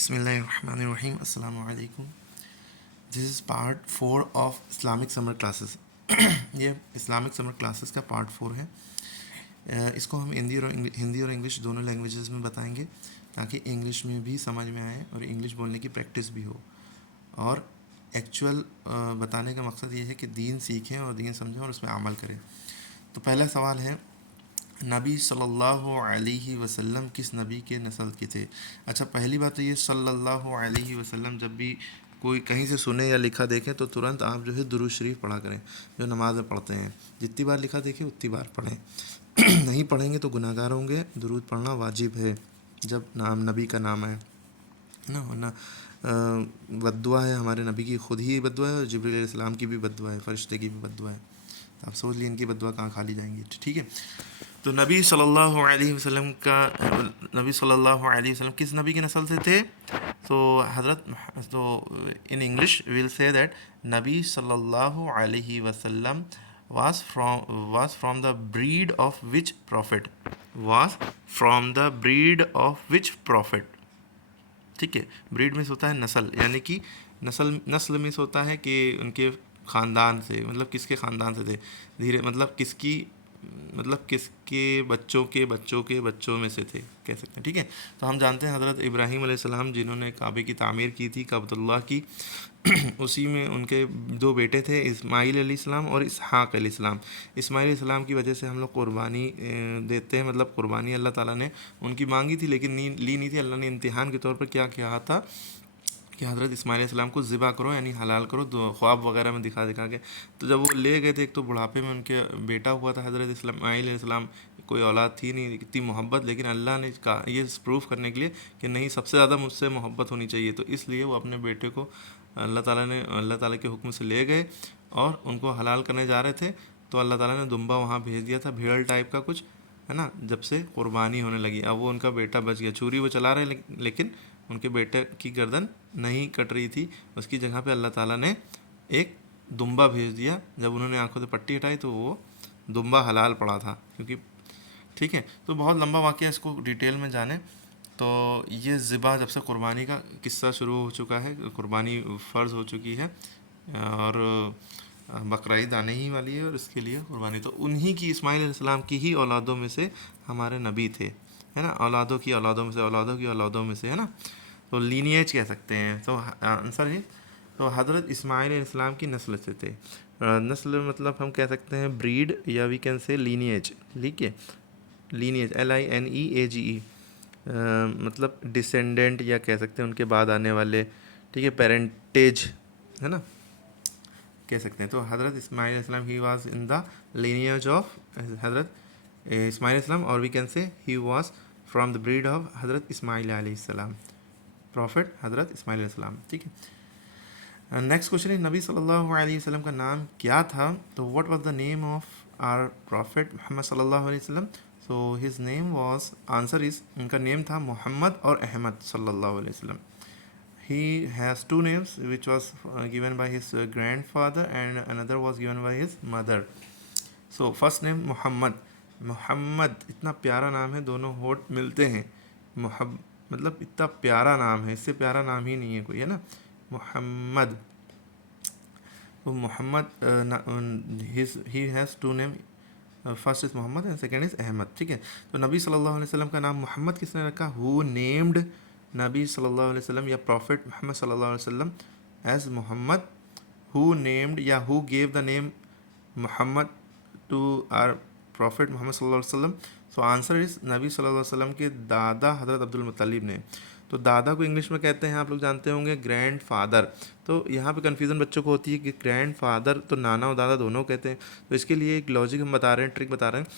बिस्मिल्लाहिर्रहमानिर्रहीम अस्सलामु अलैकुम। This is part 4 of Islamic summer classes. ये इस्लामिक समर क्लासेस का पार्ट 4 है। इसको हम हिंदी और इंग्लिश दोनों लैंग्वेजेस में बताएंगे ताकि इंग्लिश में भी समझ में आए और इंग्लिश बोलने की प्रैक्टिस भी हो। और एक्चुअल बताने का मकसद ये है कि दीन सीखें और दीन समझें और उसमें अमल करें। तो पहला सवाल है, नबी सल्लल्लाहु अलैहि वसल्लम किस नबी के नस्ल के थे? अच्छा, पहली बात तो ये सल्लल्लाहु अलैहि वसल्लम जब भी कोई कहीं से सुने या लिखा देखें तो तुरंत आप जो है दुरूद शरीफ पढ़ा करें, जो नमाज में पढ़ते हैं। जितनी बार लिखा देखें उतनी बार पढ़ें। नहीं पढ़ेंगे तो गुनाहगार होंगे। दुरूद पढ़ना वाजिब है जब नाम नबी का नाम है ना। वरना बद्दुआ है हमारे नबी की, खुद ही बद्दुआ है और जिब्रील अलैहिस्सलाम की भी बद्दुआ है, फरिश्ते की भी बद्दुआ है। तो आप सोच लिए इनकी बद्दुआ कहाँ खाली जाएंगी। ठीक है, तो नबी सल्लल्लाहु अलैहि वसल्लम किस नबी की नस्ल से थे? तो in English will say that नबी सल्लल्लाहु अलैहि वसल्लम was from the breed of which prophet? ठीक है, ब्रीड मीन्स होता है नस्ल, यानी कि नस्ल मीन्स होता है कि उनके ख़ानदान से, मतलब किसके ख़ानदान से थे। धीरे मतलब किसके बच्चों के बच्चों के बच्चों में से थे, कह सकते हैं। ठीक है, तो हम जानते हैं हज़रत इब्राहीम अलैहिस्सलाम जिन्होंने काबे की तामीर की थी, काबतुल्लाह की, उसी में उनके दो बेटे थे, इस्माईल अलैहिस्सलाम और इसहाक़ अलैहिस्सलाम। इस्माईल अलैहिस्सलाम की वजह से हम लोग कुर्बानी देते हैं, मतलब कुर्बानी अल्लाह ताला ने उनकी मांगी थी लेकिन ली नहीं थी। अल्लाह ने इम्तिहान के तौर पर क्या किया था कि हज़रत इस्माईल अलैहिस्सलाम को ज़िबा करो, यानी हलाल करो, ख्वाब वगैरह में दिखा दिखा के। तो जब वो ले गए थे, एक तो बुढ़ापे में उनके बेटा हुआ था हज़रत इस्माईल अलैहिस्सलाम, कोई औलाद थी नहीं, इतनी मोहब्बत, लेकिन अल्लाह ने कहा ये प्रूफ करने के लिए कि नहीं, सबसे ज़्यादा मुझसे मोहब्बत होनी चाहिए, तो इसलिए वो अपने बेटे को अल्लाह ताला के हुक्म से ले गए और उनको हलाल करने जा रहे थे। तो अल्लाह ताला ने दुम्बा वहाँ भेज दिया था, भेड़ टाइप का कुछ, है ना। जब से कुर्बानी होने लगी, अब वो उनका बेटा बच गया। छुरी वो चला रहे लेकिन उनके बेटे की गर्दन नहीं कट रही थी। उसकी जगह पे अल्लाह ताला ने एक दुम्बा भेज दिया। जब उन्होंने आंखों से पट्टी हटाई तो वो दुम्बा हलाल पड़ा था, क्योंकि ठीक है। तो बहुत लंबा वाक़या, इसको डिटेल में जाने तो ये ज़िबा, जब से कुर्बानी का किस्सा शुरू हो चुका है, कुर्बानी फ़र्ज़ हो चुकी है और बकरा ईद आने ही वाली है और इसके लिए कुर्बानी, तो उन्हीं की, इस्माईल अलैहिस्सलाम की ही औलादों में से हमारे नबी थे, है ना। औलादों की औलादों में से, औलादों की औलादों में से, है ना। तो लीनिएज कह सकते हैं। तो आंसर है, तो हज़रत इस्माईल अलैहिस्सलाम की नस्ल से थे। नस्ल मतलब हम कह सकते हैं ब्रीड, या वी कैन से लीनिएज। ठीक है, लीनिएज LINEAGE, मतलब डिसेंडेंट, या कह सकते हैं उनके बाद आने वाले। ठीक है, पेरेंटेज, है ना, कह सकते हैं। तो हज़रत इस्माईल अलैहिस्सलाम he was in the lineage of हज़रत इस्माईल अलैहिस्सलाम, और we can say he was from the breed of हज़रत इस्माईल अलैहिस्सलाम, प्रॉफिट हज़रत इस्माईल अलैहिस्सलाम। ठीक है, नेक्स्ट क्वेश्चन है, नबी सल्लल्लाहु अलैहि वसल्लम का नाम क्या था? तो what was the name of our prophet Mohammad सल्लल्लाहु अलैहि वसल्लम? So his name was, answer is, उनका नेम था मोहम्मद और अहमद सल्लल्लाहु अलैहि वसल्लम। He has two names which was given by his grandfather and another was given by his mother. So first name Muhammad. Mohammad, इतना प्यारा नाम है, दोनों होठ मिलते हैं। मतलब इतना प्यारा नाम है, इससे प्यारा नाम ही नहीं है कोई, है ना, मोहम्मद। तो Mohammad, he has two name, first is Mohammad and second is Ahmad. ठीक है, तो नबी सल्लल्लाहु अलैहि वसल्लम का नाम मोहम्मद किसने रखा? हु नेम्ड नबी सल्लल्लाहु अलैहि वसल्लम या प्रॉफिट मोहम्मद सल्लल्लाहु अलैहि वसल्लम एज मोहम्मद? हु नेम्ड या who gave the name Mohammad to our prophet Mohammad सल्लल्लाहु अलैहि वसल्लम? सो आंसर इज़, नबी सल्लल्लाहु अलैहि वसल्लम के दादा हज़रत अब्दुल मुत्तलिब ने। तो दादा को इंग्लिश में कहते हैं, आप लोग जानते होंगे, ग्रैंड फादर। तो यहाँ पे कन्फ्यूज़न बच्चों को होती है कि ग्रैंड फादर तो नाना और दादा दोनों कहते हैं। तो इसके लिए एक लॉजिक हम बता रहे हैं, ट्रिक बता रहे हैं।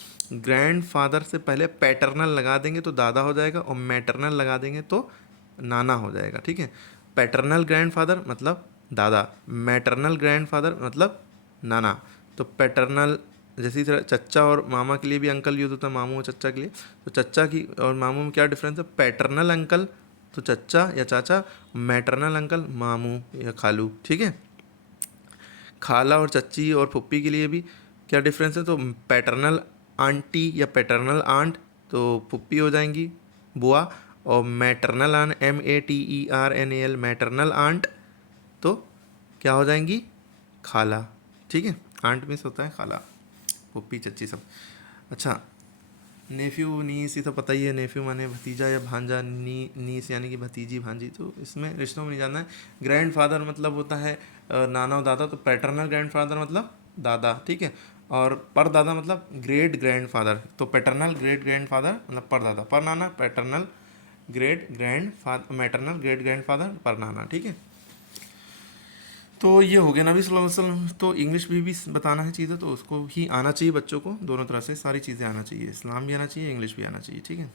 ग्रैंड फादर से पहले पैटर्नल लगा देंगे तो दादा हो जाएगा, और मैटरनल लगा देंगे तो नाना हो जाएगा। ठीक है, पैटर्नल ग्रैंड फादर मतलब दादा, मैटरनल ग्रैंड फादर मतलब नाना। तो पैटर्नल, जैसी तरह चच्चा और मामा के लिए भी अंकल यूज़ होता है, मामू और चच्चा के लिए। तो चच्चा की और मामू में क्या डिफरेंस है? पैटर्नल अंकल तो चच्चा या चाचा, मैटरनल अंकल मामू या खालू। ठीक है, खाला और चच्ची और फुप्पी के लिए भी क्या डिफरेंस है? तो पैटर्नल आंटी या पैटर्नल आंट तो फुप्पी हो जाएंगी, बुआ, और maternal aunt, MATERNAL, maternal aunt तो क्या हो जाएंगी, खाला। ठीक है, आंट मीन्स होता है खाला, पुप्पी चच्ची सब। अच्छा, नेफ्यू नीस ये तो पता ही है, नेफ्यू माने भतीजा या भांजा, नीस यानी कि भतीजी भांजी, तो इसमें रिश्तों में नहीं जानना है। ग्रैंड फादर मतलब होता है नाना और दादा, तो पैटर्नल ग्रैंड फादर मतलब दादा। ठीक है, और परदादा मतलब ग्रेट ग्रैंड फादर, तो पैटर्नल ग्रेट ग्रैंड फादर मतलब परदादा, पर नाना paternal great grand father, maternal great grand father, पर नाना। ठीक है, तो ये हो गया नबी सल्लल्लाहु अलैहि वसल्लम। तो इंग्लिश भी बताना है चीज़ें, तो उसको ही आना चाहिए बच्चों को, दोनों तरह से सारी चीज़ें आना चाहिए, इस्लाम भी आना चाहिए, इंग्लिश भी आना चाहिए। ठीक है,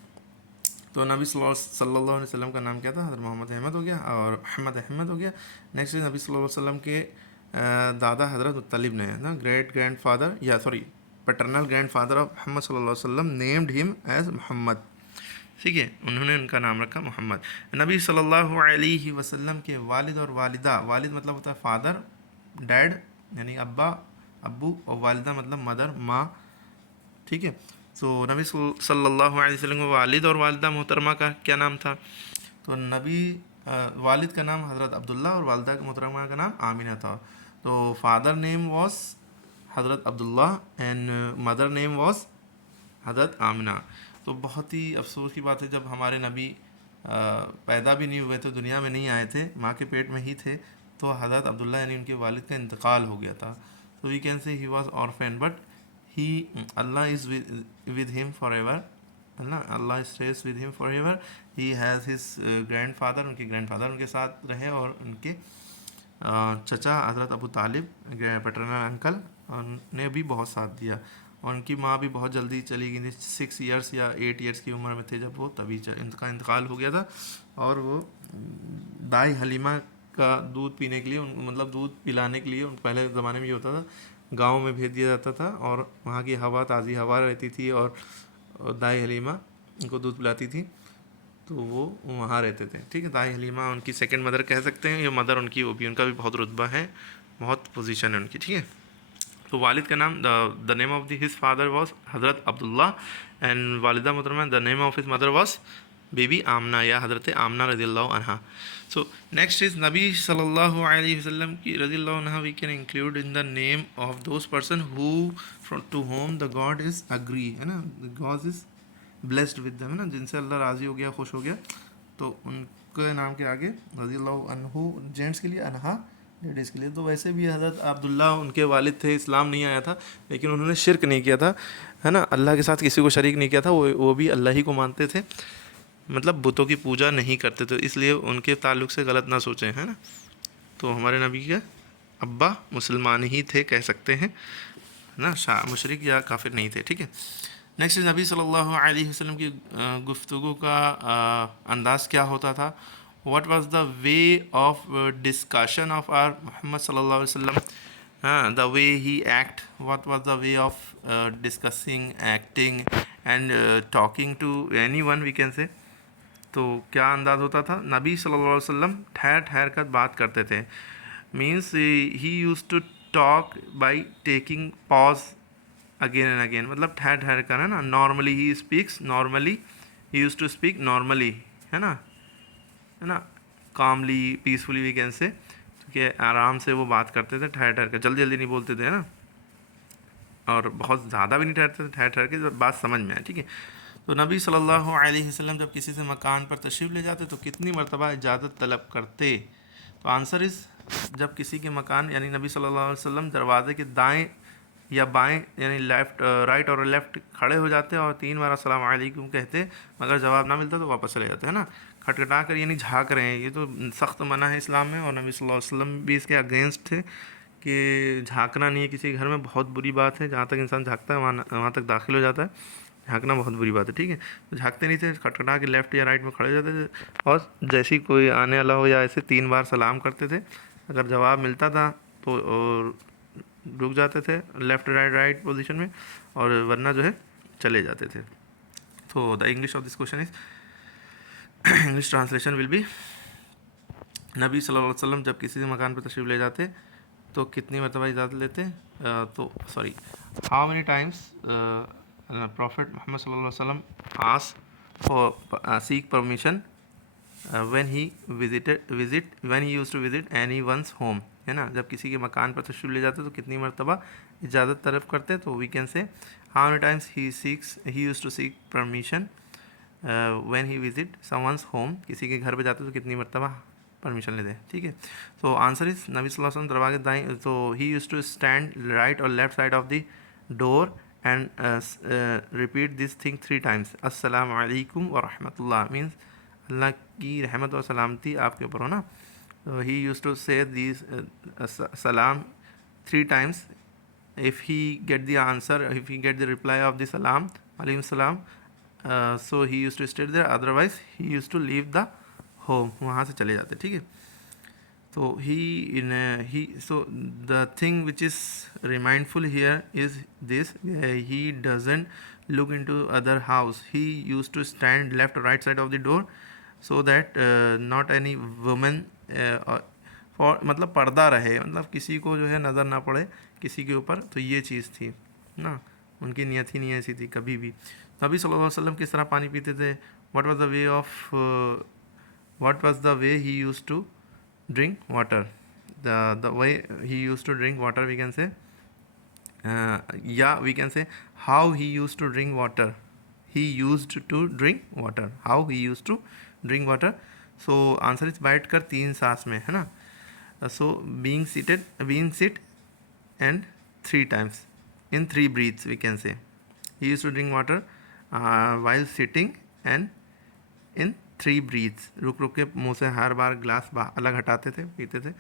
तो नबी सल्लल्लाहु अलैहि वसल्लम का नाम क्या था, हज़रत मोहम्मद अहमद हो गया, और अहमद अहमद हो गया। नेक्स्ट नबी सल्लल्लाहु अलैहि वसल्लम के दादा हज़रत मुत्तलिब ने ना, ग्रेट ग्रैंड फादर या sorry paternal grandfather of Mohammad सल्लल्लाहु अलैहि वसल्लम नेम्ड हिम एज मोहम्मद। ठीक है, उन्होंने उनका नाम रखा मोहम्मद। नबी सल्लल्लाहु अलैहि वसल्लम के वालिद और वालिदा, वालिद मतलब होता है फादर डैड यानी अब्बा अब्बू, और वालिदा मतलब मदर माँ। ठीक है, तो नबी सल्लल्लाहु अलैहि वसल्लम के वालिद और वालिदा मोहतरमा का क्या नाम था, तो नबी वालिद का नाम हज़रत अब्दुल्ला और वालिदा मोहतरमा का नाम आमिना था। तो फादर नेम वॉज हज़रत Abdullah and mother name was हज़रत आमिना। तो बहुत ही अफसोस की बात है, जब हमारे नबी पैदा भी नहीं हुए थे, दुनिया में नहीं आए थे, माँ के पेट में ही थे, तो हज़रत अब्दुल्ला यानी उनके वालिद का इंतकाल हो गया था। तो we can say he was orphan, but he Allah is with him forever, ना Allah stays with him forever. He has his grandfather, उनके ग्रैंड फादर उनके साथ रहे, और उनके चचा हज़रत अबू तालिब पैटर्नल अंकल ने भी बहुत साथ दिया, और उनकी माँ भी बहुत जल्दी चली गई थी, 6 ईयर्स या 8 ईयर्स की उम्र में थे जब वो, तभी इनका इंतकाल हो गया था। और वो दाई हलीमा का दूध पीने के लिए मतलब दूध पिलाने के लिए, पहले ज़माने में ये होता था, गाँव में भेज दिया जाता था, और वहाँ की हवा ताज़ी हवा रहती थी, और दाई हलीमा उनको दूध पिलाती थी, तो वो वहाँ रहते थे। ठीक है, दाई हलीमा उनकी सेकंड मदर कह सकते हैं, ये मदर उनकी, वो भी उनका भी बहुत रुतबा है, बहुत पोजीशन है उनकी। ठीक है, तो वालिद का नाम the name of his father was हज़रत अब्दुल्ला, एंड वालिदा मोहतरमा the name of his mother was बेबी आमना या हज़रत आमना रज़ियल्लाहु अन्हा। सो नेक्स्ट इज नबी सल्लल्लाहु अलैहि वसल्लम की रज़ियल्लाहु अन्हा we can include in the name of those person who to whom the God is agree, है ना, God is blessed with them, है ना, जिनसे अल्लाह राज़ी हो गया, खुश हो गया, तो उनके नाम के आगे रज़ियल्लाहु अन्हु जेंट्स के लिए, अनहा लेडीज़ के लिए। तो वैसे भी हज़रत अब्दुल्ला उनके वालिद थे, इस्लाम नहीं आया था, लेकिन उन्होंने शिरक नहीं किया था, है ना, अल्लाह के साथ किसी को शरीक नहीं किया था, वो भी अल्लाह ही को मानते थे, मतलब बुतों की पूजा नहीं करते थे, इसलिए उनके ताल्लुक़ से गलत ना सोचें, है ना। तो हमारे नबी के अब्बा मुसलमान ही थे कह सकते हैं ना, मुशरिक या काफिर नहीं थे। ठीक है, नेक्स्ट नबी सल्लल्लाहु अलैहि वसल्लम की गुफ्तगू का अंदाज़ क्या होता था, what was the way of discussion of our Mohammad सल्लल्लाहु अलैहि वसल्लम, हाँ, the way he act, what was the way of discussing acting and talking to anyone we can say. तो क्या अंदाज़ होता था, नबी सल्लल्लाहु अलैहि वसल्लम ठहर ठहर कर बात करते थे, means he use to talk by taking pause again and again, मतलब ठहर ठहर कर, है ना। Normally he speaks normally, he use to speak normally, है ना, कामली पीसफुली वी कैन से, क्योंकि आराम से वो बात करते थे, ठहर ठहर कर, जल्दी जल्दी नहीं बोलते थे, है ना, और बहुत ज़्यादा भी नहीं ठहरते थे, ठहर ठहर के बात समझ में आए। ठीक है, तो नबी सल्लल्लाहु अलैहि वसल्लम जब किसी से मकान पर तशरीफ़ ले जाते तो कितनी मरतबा इजाज़त तलब करते, तो आंसर इज़, जब किसी के मकान यानी नबी सल्लल्लाहु अलैहि वसल्लम दरवाजे के दाएं या बाएं यानी लेफ़्ट राइट और लेफ़्ट खड़े हो जाते और 3 बार अस्सलाम वालेकुम कहते, मगर जवाब ना मिलता तो वापस चले जाते, है ना, खटखटा कर, यानी झाँक रहे हैं, ये तो सख्त मना है इस्लाम में, और नबी सल्लल्लाहु अलैहि वसल्लम भी इसके अगेंस्ट थे कि झाँकना नहीं है किसी के घर में, बहुत बुरी बात है, जहाँ तक इंसान झाँकता है वहाँ तक दाखिल हो जाता है, झाँकना बहुत बुरी बात है। ठीक है, तो झाँकते नहीं थे, खटखटा के लेफ़्ट या राइट में खड़े हो जाते थे, और जैसे ही कोई आने वाला हो या ऐसे 3 बार सलाम करते थे, अगर जवाब मिलता था तो रुक जाते थे लेफ़्ट राइट राइट पोजीशन में, और वरना जो है चले जाते थे। तो the English of this question is, English translation will be, नबी सल्लल्लाहु अलैहि वसल्लम जब किसी मकान पर तशरीफ़ ले जाते तो कितनी मरतबा इजाज़त लेते, तो sorry, how many times prophet Mohammad सल्लल्लाहु अलैहि वसल्लम आस्क्ड for seek permission when he used to visit anyone's home, है ना, जब किसी के मकान पर तशरीफ़ ले जाते तो कितनी मरतबा इजाज़त तलब करते, तो we can say how many times he used to seek permission when he visit someone's home, किसी के घर पे जाते तो कितनी मरतबा परमिशन लेते, ठीक है। तो आंसर इज नबी सल्लल्लाहु अलैहि वसल्लम दरवाजे दाएं, तो he used to stand right और left side of the door and repeat this thing 3 times, अस्सलाम वालेकुम व रहमतुल्लाह, मीन्स अल्लाह की रहमत और सलामती आपके ऊपर हो ना। ही यूज्ड टू से दिस सलाम 3 times if he get the answer, if he get the reply of the salam alaikum salam, so he used to stay there, otherwise he used to leave the home, वहाँ से चले जाते, ठीक है। So so the thing which is remindful here is this, he doesn't look into other house, he used to stand left or right side of the door so that not any woman for मतलब पर्दा रहे, मतलब किसी को जो है नज़र ना पड़े किसी के ऊपर, तो ये चीज़ थी ना, उनकी नियत ही नहीं ऐसी थी कभी भी। नबी सल्लल्लाहु अलैहि वसल्लम किस तरह पानी पीते थे, what was the way he used to drink water, the way he used to drink water, we can say we can say how he used to drink water, how he used to drink water। so answer is बैठ कर 3 सांस में, है ना। so being sit and 3 times in 3 breaths, we can say he used to drink water while sitting and in 3 breaths, रुक रुक के मुंह से हर बार ग्लास अलग हटाते थे, पीते थे,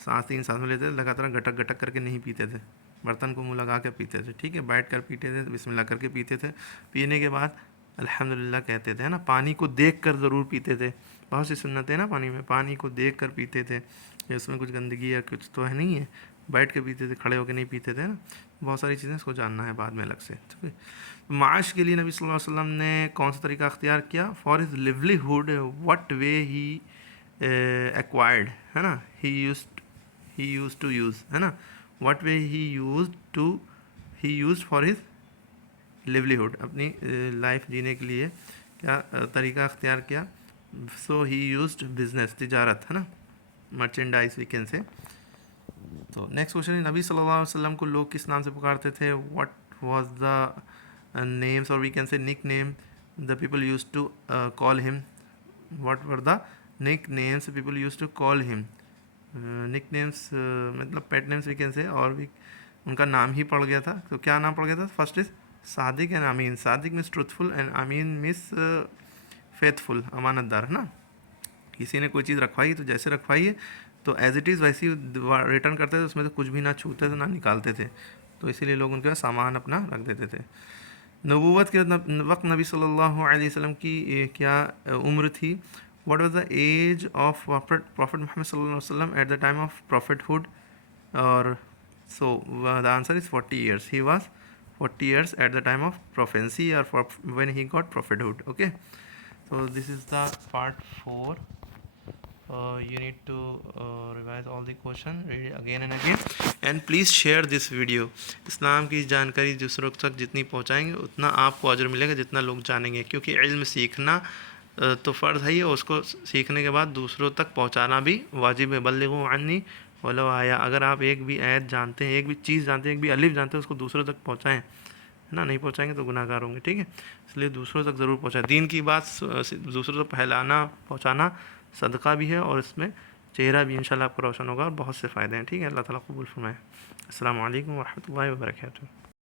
3 सांस में लेते थे, लगातार गटक गटक करके नहीं पीते थे, बर्तन को मुंह लगा के पीते थे, ठीक है। बैठ कर पीते थे, बिस्मिल्लाह करके पीते थे, पीने के बाद अल्हम्दुलिल्लाह कहते थे, है ना। पानी को देख कर ज़रूर पीते थे, बहुत सी सुन्नतें हैं ना पानी में, पानी को देख कर पीते थे, उसमें कुछ गंदगी या कुछ तो है नहीं है, बैठ के पीते थे, खड़े होकर नहीं पीते थे ना, बहुत सारी चीज़ें इसको जानना है बाद में अलग से, ठीक है। माश के लिए नबी सल्लल्लाहु अलैहि वसल्लम ने कौन सा तरीका अख्तियार किया, for his livelihood what way he acquired, है ना, ही यूज्ड टू यूज़, है ना, what way he used for his livelihood, अपनी लाइफ जीने के लिए क्या तरीका अख्तियार किया, सो ही यूज्ड बिजनेस, तिजारत, है ना, मर्चेंडाइज वी कैन से। तो नेक्स्ट क्वेश्चन है, नबी सल्लल्लाहु अलैहि वसल्लम को लोग किस नाम से पुकारते थे, what was the names, or we can say nickname, the people used to call him, what were the nicknames people used to call him, nicknames मतलब pet names we can say, और भी उनका नाम ही पड़ गया था, तो क्या नाम पड़ गया था, first is Sadiq and Amin, Sadiq means truthful and Amin means faithful, अमानतदार, है ना। किसी ने कोई चीज़ रखवाई तो जैसे रखवाई है तो एज इट इज़ वैसे ही रिटर्न करते थे, उसमें तो कुछ भी ना छूते थे ना निकालते थे, तो इसीलिए लोग उनके सामान अपना रख देते थे। नबूवत के वक्त नबी सल्लल्लाहु अलैहि वसल्लम की क्या उम्र थी, what was the age of prophet Mohammad सल्लल्लाहु अलैहि वसल्लम at the time of prophethood, और so the answer is 40 years, he was 40 years at the time of prophecy और when he got prophethood, okay. so this is the part 4, you need to revise all the question, read it again and again, and please share this video। इस्लाम की जानकारी दूसरों तक जितनी पहुंचाएंगे उतना आपको अजर मिलेगा, जितना लोग जानेंगे, क्योंकि इल्म सीखना तो फ़र्ज़ है ही, और उसको सीखने के बाद दूसरों तक पहुंचाना भी वाजिब है। बल्लिगू अन्नी वलो आया, अगर आप एक भी आयत जानते हैं, एक भी चीज़ जानते हैं, एक भी अलिफ जानते हैं, उसको दूसरों तक पहुँचाएँ, है ना, नहीं पहुँचाएंगे तो गुनाहगार होंगे, ठीक है। इसलिए दूसरों तक ज़रूर पहुँचाएं, दीन की बात दूसरों तक फैलाना पहुँचाना सदका भी है, और इसमें चेहरा भी इंशाल्लाह आपको रोशन होगा, और बहुत से फ़ायदे हैं, ठीक है। अल्लाह ताला कबूल फरमाए। अस्सलामु अलैकुम व रहमतुल्लाहि व बरकातुहू।